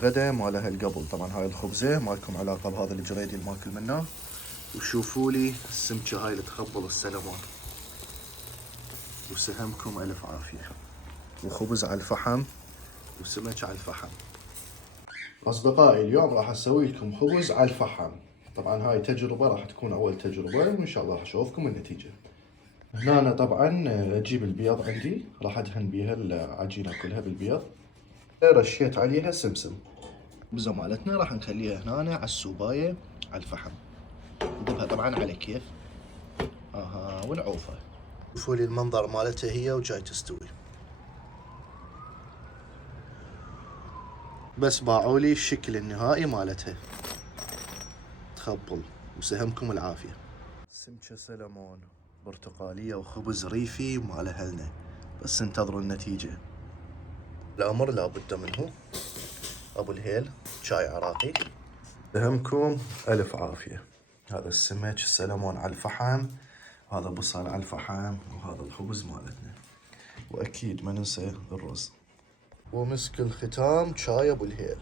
غدا مالها القبل. طبعا هاي الخبزة ما لكم علاقة بهذا الجريدي اللي ماكل منه. وشوفوا لي السمكة هاي اللي تخبل السلمون. وسهمكم ألف عافية. وخبز على الفحم وسمك على الفحم. أصدقائي اليوم راح أسوي لكم خبز على الفحم. طبعا هاي تجربة راح تكون أول تجربة، وإن شاء الله راح أشوفكم النتيجة. هنا أنا طبعا أجيب البيض عندي، راح أدهن بيها العجينة كلها بالبيض. رشيت عليها سمسم. الخبزة مالتنا راح نخليها هنا على السوباية على الفحم. نذبها طبعا على كيف. ونعوفها. شوفوا لي المنظر مالتها هي وجاي تستوي. بس باعوا لي الشكل النهائي مالتها. تخبل وسهمكم العافية. سمكة سلمون برتقالية وخبز ريفي مال أهلنا. بس انتظروا النتيجة. الأمر لابد منه. أبو الهيل شاي عراقي. سهمكم ألف عافية. هذا السمك السلمون على الفحم، هذا بصل على الفحم، وهذا الخبز مالتنا. وأكيد ما ننسى الرز. ومسك الختام شاي أبو الهيل.